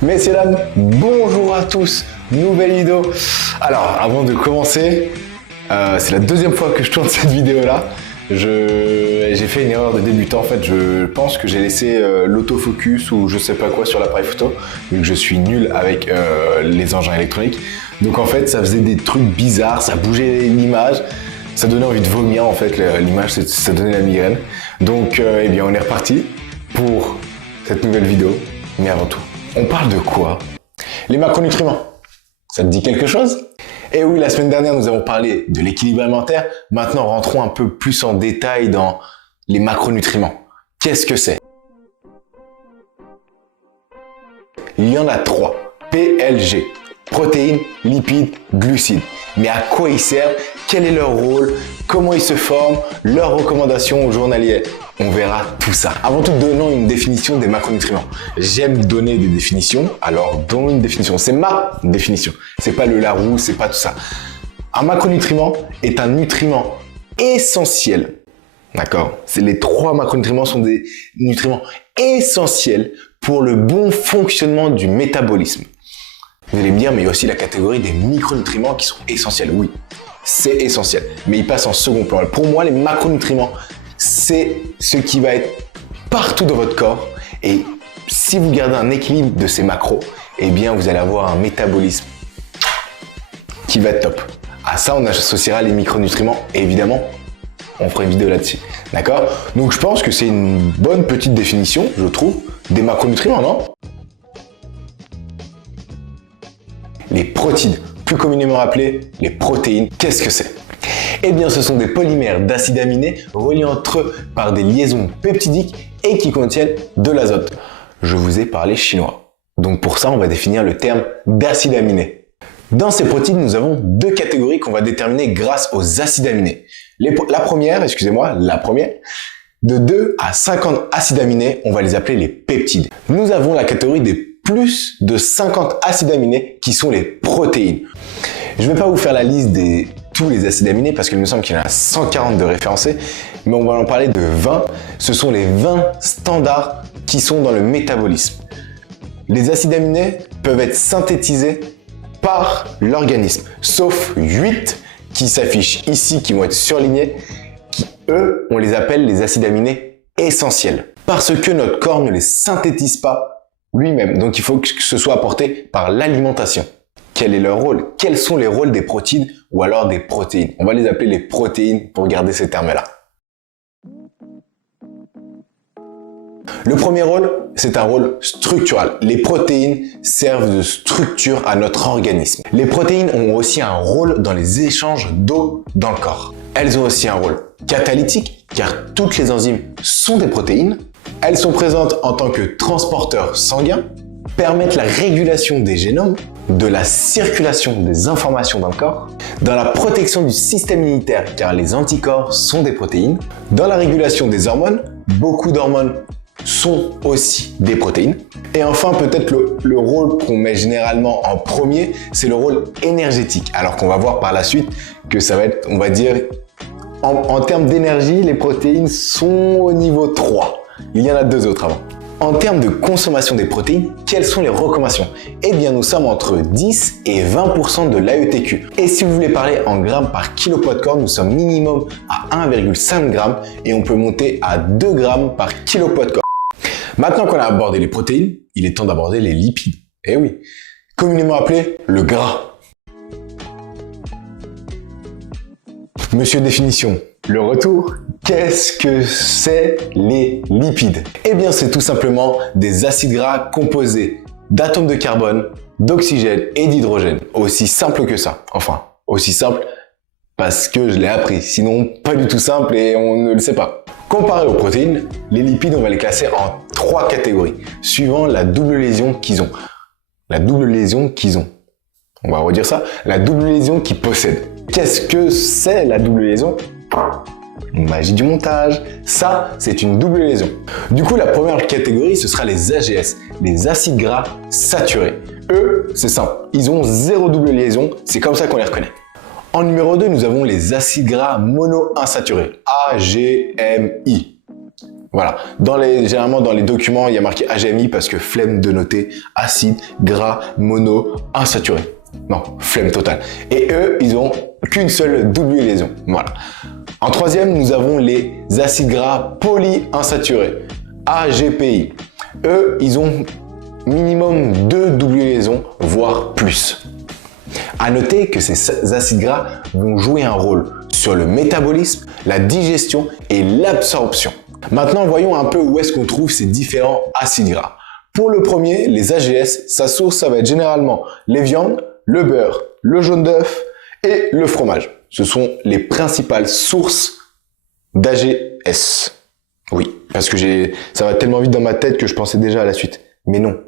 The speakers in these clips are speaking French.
Messieurs, dames, bonjour à tous, nouvelle vidéo. Alors, avant de commencer, c'est la deuxième fois que je tourne cette vidéo-là. J'ai fait une erreur de débutant. En fait, je pense que j'ai laissé l'autofocus ou je sais pas quoi sur l'appareil photo, vu que je suis nul avec les engins électroniques. Donc en fait, ça faisait des trucs bizarres, ça bougeait l'image, ça donnait envie de vomir en fait, l'image, ça donnait la migraine. Donc, eh bien, on est reparti pour cette nouvelle vidéo. Mais avant tout, on parle de quoi? Les macronutriments. Ça te dit quelque chose? Et oui, la semaine dernière, nous avons parlé de l'équilibre alimentaire. Maintenant, rentrons un peu plus en détail dans les macronutriments. Qu'est-ce que c'est? Il y en a 3. PLG. Protéines, lipides, glucides. Mais à quoi ils servent? Quel est leur rôle? Comment ils se forment? Leurs recommandations aux journaliers? On verra tout ça. Avant tout, donnons une définition des macronutriments. J'aime donner des définitions, alors donnons une définition. C'est ma définition. C'est pas le Larousse, c'est pas tout ça. Un macronutriment est un nutriment essentiel. D'accord? Les 3 macronutriments sont des nutriments essentiels pour le bon fonctionnement du métabolisme. Vous allez me dire, mais il y a aussi la catégorie des micronutriments qui sont essentiels. Oui, c'est essentiel, mais ils passent en second plan. Pour moi, les macronutriments, c'est ce qui va être partout dans votre corps. Et si vous gardez un équilibre de ces macros, eh bien, vous allez avoir un métabolisme qui va être top. À ça, on associera les micronutriments et évidemment, on fera une vidéo là-dessus. D'accord? Donc, je pense que c'est une bonne petite définition, je trouve, des macronutriments, non? Les protides, plus communément appelées les protéines, qu'est-ce que c'est? Eh bien, ce sont des polymères d'acides aminés reliés entre eux par des liaisons peptidiques et qui contiennent de l'azote. Je vous ai parlé chinois. Donc pour ça, on va définir le terme d'acide aminé. Dans ces protéines, nous avons 2 catégories qu'on va déterminer grâce aux acides aminés. La première, de 2 à 50 acides aminés, on va les appeler les peptides. Nous avons la catégorie des plus de 50 acides aminés qui sont les protéines. Je ne vais pas vous faire la liste de tous les acides aminés parce qu'il me semble qu'il y en a 140 de référencés, mais on va en parler de 20. Ce sont les 20 standards qui sont dans le métabolisme. Les acides aminés peuvent être synthétisés par l'organisme, sauf 8 qui s'affichent ici, qui vont être surlignés, qui eux, on les appelle les acides aminés essentiels, parce que notre corps ne les synthétise pas lui-même. Donc, il faut que ce soit apporté par l'alimentation. Quel est leur rôle? Quels sont les rôles des protéines ou alors des protéines? On va les appeler les protéines pour garder ces termes-là. Le premier rôle, c'est un rôle structural. Les protéines servent de structure à notre organisme. Les protéines ont aussi un rôle dans les échanges d'eau dans le corps. Elles ont aussi un rôle catalytique, car toutes les enzymes sont des protéines. Elles sont présentes en tant que transporteurs sanguins, permettent la régulation des génomes, de la circulation des informations dans le corps, dans la protection du système immunitaire car les anticorps sont des protéines, dans la régulation des hormones, beaucoup d'hormones sont aussi des protéines, et enfin peut-être le rôle qu'on met généralement en premier, c'est le rôle énergétique, alors qu'on va voir par la suite que ça va être, on va dire, en termes d'énergie, les protéines sont au niveau 3. Il y en a 2 autres avant. En termes de consommation des protéines, quelles sont les recommandations? Eh bien, nous sommes entre 10 et 20% de l'AETQ. Et si vous voulez parler en grammes par kilo poids de corps, nous sommes minimum à 1,5 g et on peut monter à 2 grammes par kilo poids de corps. Maintenant qu'on a abordé les protéines, il est temps d'aborder les lipides. Eh oui, communément appelé le gras. Monsieur définition, le retour. Qu'est-ce que c'est les lipides? Eh bien, c'est tout simplement des acides gras composés d'atomes de carbone, d'oxygène et d'hydrogène. Aussi simple que ça. Enfin, aussi simple parce que je l'ai appris. Sinon, pas du tout simple et on ne le sait pas. Comparé aux protéines, les lipides, on va les classer en 3 catégories, suivant la double lésion qu'ils ont. La double lésion qu'ils ont. On va redire ça. La double lésion qu'ils possèdent. Qu'est-ce que c'est la double liaison? Magie du montage. Ça, c'est une double liaison. Du coup, la première catégorie, ce sera les AGS, les acides gras saturés. Eux, c'est simple. Ils ont 0 double liaison. C'est comme ça qu'on les reconnaît. En numéro 2, nous avons les acides gras monoinsaturés, AGMI. Voilà. Généralement, dans les documents, il y a marqué AGMI parce que flemme de noter acide, gras, mono, insaturé. Non, flemme totale. Et eux, ils ont qu'une seule double liaison. Voilà. En troisième, nous avons les acides gras polyinsaturés, AGPI. Eux, ils ont minimum 2 double liaisons, voire plus. À noter que ces acides gras vont jouer un rôle sur le métabolisme, la digestion et l'absorption. Maintenant, voyons un peu où est-ce qu'on trouve ces différents acides gras. Pour le premier, les AGS, sa source, ça va être généralement les viandes, le beurre, le jaune d'œuf et le fromage. Ce sont les principales sources d'AGS. Oui, parce que ça va tellement vite dans ma tête que je pensais déjà à la suite. Mais non,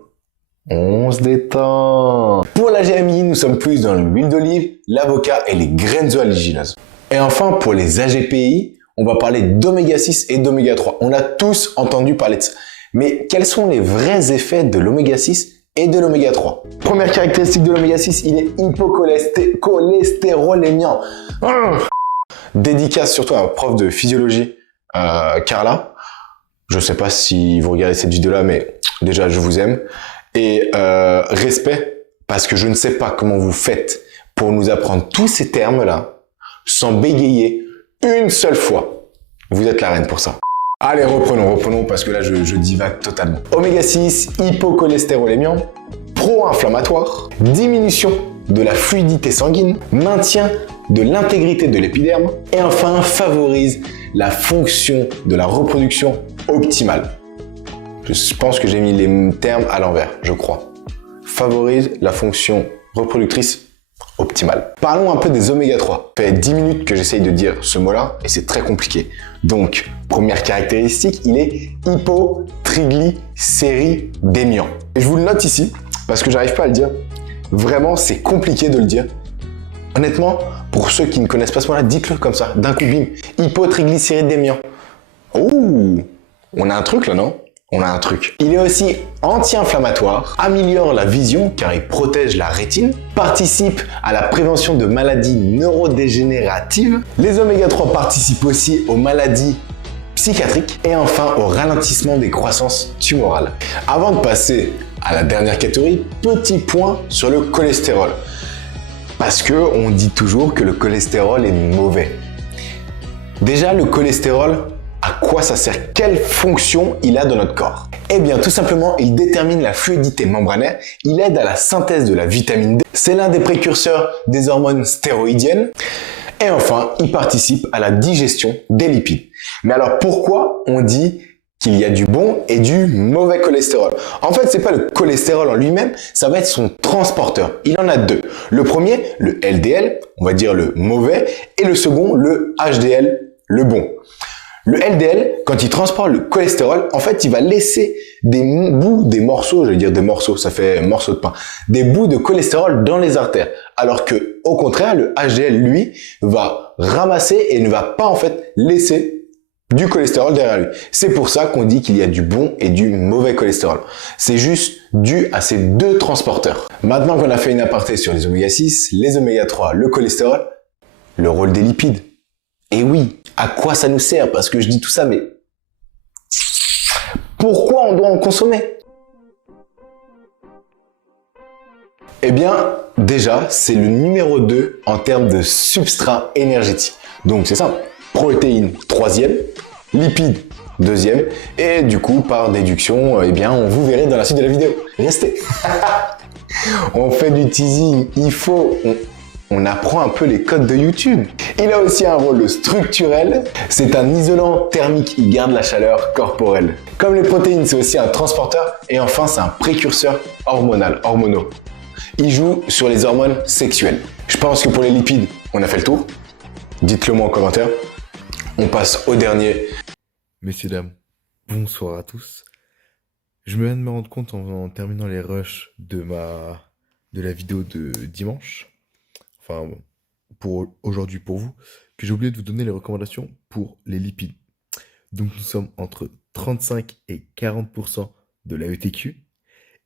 on se détend. Pour la GMI, nous sommes plus dans l'huile d'olive, l'avocat et les graines oléagineuses. Et enfin, pour les AGPI, on va parler d'oméga 6 et d'oméga 3. On a tous entendu parler de ça. Mais quels sont les vrais effets de l'oméga 6 et de l'oméga 3? Première caractéristique de l'oméga 6, il est hypocholestérolémiant. Dédicace surtout à ma prof de physiologie, Carla. Je sais pas si vous regardez cette vidéo-là, mais déjà, je vous aime. Et respect, parce que je ne sais pas comment vous faites pour nous apprendre tous ces termes-là sans bégayer une seule fois. Vous êtes la reine pour ça. Allez, reprenons, parce que là, je divague totalement. Oméga 6, hypocholestérolémiant, pro-inflammatoire, diminution de la fluidité sanguine, maintien de l'intégrité de l'épiderme, et enfin, favorise la fonction de la reproduction optimale. Je pense que j'ai mis les termes à l'envers, je crois. Favorise la fonction reproductrice optimale. Parlons un peu des oméga 3. Ça fait 10 minutes que j'essaye de dire ce mot-là et c'est très compliqué. Donc, première caractéristique, il est hypotriglycéridémiant. Et je vous le note ici parce que j'arrive pas à le dire. Vraiment, c'est compliqué de le dire. Honnêtement, pour ceux qui ne connaissent pas ce mot-là, dites-le comme ça, d'un coup, bim. Hypotriglycéridémiant. Ouh, on a un truc là, non? On a un truc. Il est aussi anti-inflammatoire, améliore la vision car il protège la rétine, participe à la prévention de maladies neurodégénératives. Les oméga 3 participent aussi aux maladies psychiatriques et enfin au ralentissement des croissances tumorales. Avant de passer à la dernière catégorie, petit point sur le cholestérol. Parce que on dit toujours que le cholestérol est mauvais. Déjà, le cholestérol, à quoi ça sert? Quelle fonction il a dans notre corps? Eh bien, tout simplement, il détermine la fluidité membranaire, il aide à la synthèse de la vitamine D, c'est l'un des précurseurs des hormones stéroïdiennes, et enfin, il participe à la digestion des lipides. Mais alors, pourquoi on dit qu'il y a du bon et du mauvais cholestérol? En fait, c'est pas le cholestérol en lui-même, ça va être son transporteur. Il en a deux. Le premier, le LDL, on va dire le mauvais, et le second, le HDL, le bon. Le LDL, quand il transporte le cholestérol, en fait, il va laisser des morceaux, je vais dire des morceaux, ça fait morceau de pain, des bouts de cholestérol dans les artères. Alors que, au contraire, le HDL, lui, va ramasser et ne va pas, en fait, laisser du cholestérol derrière lui. C'est pour ça qu'on dit qu'il y a du bon et du mauvais cholestérol. C'est juste dû à ces deux transporteurs. Maintenant qu'on a fait une aparté sur les oméga 6, les oméga 3, le cholestérol, le rôle des lipides. Et oui, à quoi ça nous sert? Parce que je dis tout ça, mais pourquoi on doit en consommer? Eh bien, déjà, c'est le numéro 2 en termes de substrat énergétique. Donc c'est simple, protéines, troisième, lipides, deuxième, et du coup, par déduction, eh bien, on vous verrez dans la suite de la vidéo. Restez. On fait du teasing, on apprend un peu les codes de YouTube. Il a aussi un rôle structurel. C'est un isolant thermique, il garde la chaleur corporelle. Comme les protéines, c'est aussi un transporteur. Et enfin, c'est un précurseur hormonaux. Il joue sur les hormones sexuelles. Je pense que pour les lipides, on a fait le tour. Dites-le moi en commentaire. On passe au dernier. Messieurs, dames, bonsoir à tous. Je me viens de me rendre compte en terminant les rushs de la vidéo de dimanche, enfin pour aujourd'hui pour vous, que j'ai oublié de vous donner les recommandations pour les lipides. Donc nous sommes entre 35 et 40% de la ETQ.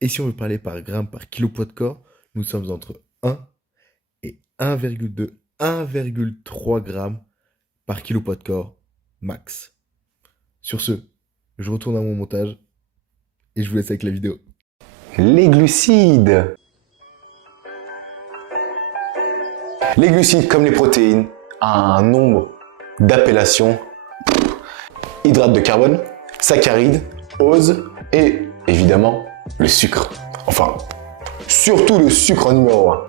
Et si on veut parler par gramme par kilo poids de corps, nous sommes entre 1 et 1,2, 1,3 grammes par kilo poids de corps max. Sur ce, je retourne à mon montage et je vous laisse avec la vidéo. Les glucides. Les glucides, comme les protéines, ont un nombre d'appellations. Hydrates de carbone, saccharides, ose et évidemment le sucre. Enfin, surtout le sucre en numéro 1.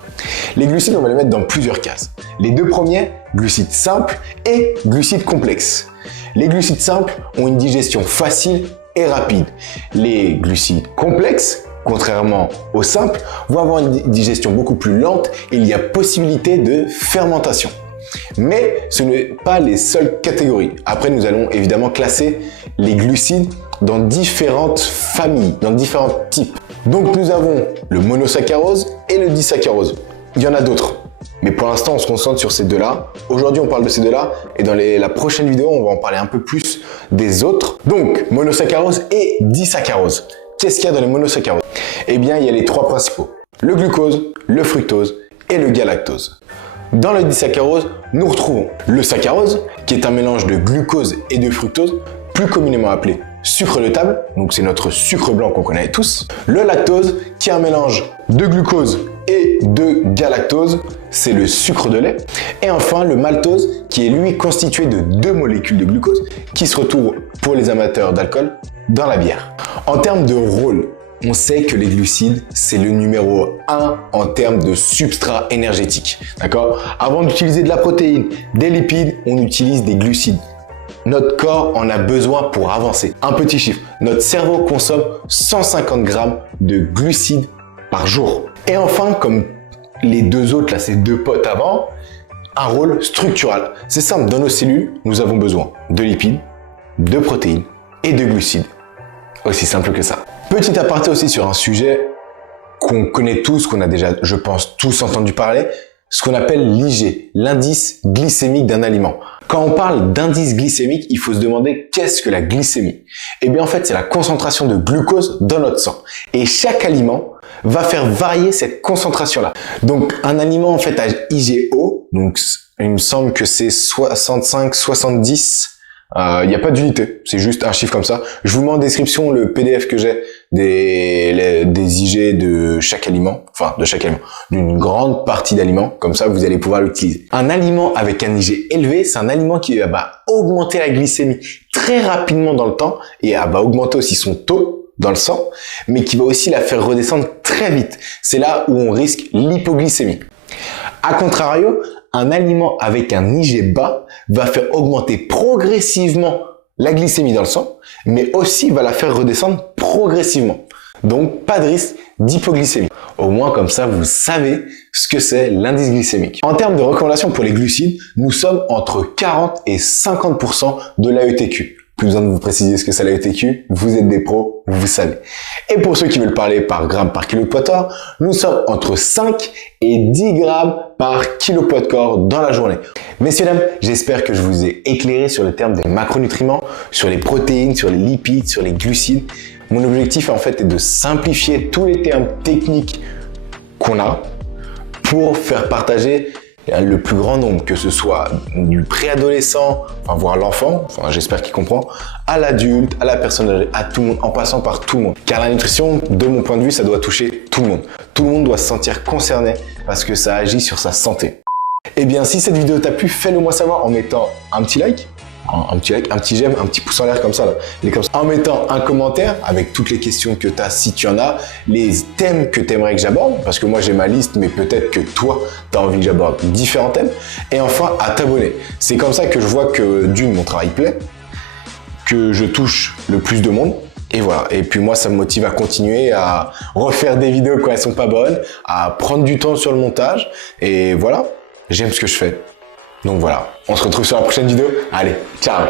Les glucides, on va les mettre dans plusieurs cases. Les deux premiers, glucides simples et glucides complexes. Les glucides simples ont une digestion facile et rapide. Les glucides complexes, contrairement aux simples, vont avoir une digestion beaucoup plus lente et il y a possibilité de fermentation. Mais ce n'est pas les seules catégories. Après, nous allons évidemment classer les glucides dans différentes familles, dans différents types. Donc, nous avons le monosaccharose et le disaccharose. Il y en a d'autres. Mais pour l'instant, on se concentre sur ces deux-là. Aujourd'hui, on parle de ces deux-là. Et dans la prochaine vidéo, on va en parler un peu plus des autres. Donc, monosaccharose et disaccharose. Qu'est-ce qu'il y a dans les monosaccharoses? Eh bien, il y a les trois principaux. Le glucose, le fructose et le galactose. Dans le disaccharose, nous retrouvons le saccharose, qui est un mélange de glucose et de fructose, plus communément appelé sucre de table, donc c'est notre sucre blanc qu'on connaît tous. Le lactose, qui est un mélange de glucose et de galactose, c'est le sucre de lait. Et enfin, le maltose, qui est lui constitué de deux molécules de glucose, qui se retrouvent pour les amateurs d'alcool dans la bière. En termes de rôle, on sait que les glucides, c'est le numéro 1 en termes de substrat énergétique. D'accord? Avant d'utiliser de la protéine, des lipides, on utilise des glucides. Notre corps en a besoin pour avancer. Un petit chiffre, notre cerveau consomme 150 grammes de glucides par jour. Et enfin, comme les deux autres, là, ces deux potes avant, un rôle structural. C'est simple, dans nos cellules, nous avons besoin de lipides, de protéines et de glucides. Aussi simple que ça. Petit aparté aussi sur un sujet qu'on connaît tous, qu'on a déjà, je pense, tous entendu parler, ce qu'on appelle l'IG, l'indice glycémique d'un aliment. Quand on parle d'indice glycémique, il faut se demander qu'est-ce que la glycémie? Eh bien, en fait, c'est la concentration de glucose dans notre sang. Et chaque aliment va faire varier cette concentration-là. Donc, un aliment, en fait, à IGO, donc, il me semble que c'est 65, 70, il n'y a pas d'unité, c'est juste un chiffre comme ça. Je vous mets en description le PDF que j'ai des IG de chaque aliment, enfin de chaque aliment, d'une grande partie d'aliments, comme ça vous allez pouvoir l'utiliser. Un aliment avec un IG élevé, c'est un aliment qui va augmenter la glycémie très rapidement dans le temps et va augmenter aussi son taux dans le sang, mais qui va aussi la faire redescendre très vite. C'est là où on risque l'hypoglycémie. A contrario, un aliment avec un IG bas va faire augmenter progressivement la glycémie dans le sang, mais aussi va la faire redescendre progressivement. Donc, pas de risque d'hypoglycémie. Au moins, comme ça, vous savez ce que c'est l'indice glycémique. En termes de recommandations pour les glucides, nous sommes entre 40 et 50% de l'AETQ. Plus besoin de vous préciser ce que c'est l'AETQ, vous êtes des pros, vous savez. Et pour ceux qui veulent parler par gramme par kilo de poids de corps, nous sommes entre 5 et 10 grammes par kilo de poids de corps dans la journée. Messieurs, dames, j'espère que je vous ai éclairé sur le terme des macronutriments, sur les protéines, sur les lipides, sur les glucides. Mon objectif, en fait, est de simplifier tous les termes techniques qu'on a pour faire partager le plus grand nombre, que ce soit du préadolescent, enfin, voire l'enfant, enfin, j'espère qu'il comprend, à l'adulte, à la personne âgée, à tout le monde, en passant par tout le monde. Car la nutrition, de mon point de vue, ça doit toucher tout le monde. Tout le monde doit se sentir concerné parce que ça agit sur sa santé. Eh bien, si cette vidéo t'a plu, fais-le moi savoir en mettant un petit like, un petit j'aime, un petit pouce en l'air comme ça, là. En mettant un commentaire avec toutes les questions que tu as, si tu en as, les thèmes que tu aimerais que j'aborde, parce que moi j'ai ma liste, mais peut-être que toi, tu as envie que j'aborde différents thèmes. Et enfin, à t'abonner. C'est comme ça que je vois que d'une, mon travail plaît, que je touche le plus de monde. Et voilà. Et puis moi, ça me motive à continuer à refaire des vidéos quand elles sont pas bonnes, à prendre du temps sur le montage. Et voilà, j'aime ce que je fais. Donc voilà, on se retrouve sur la prochaine vidéo. Allez, ciao!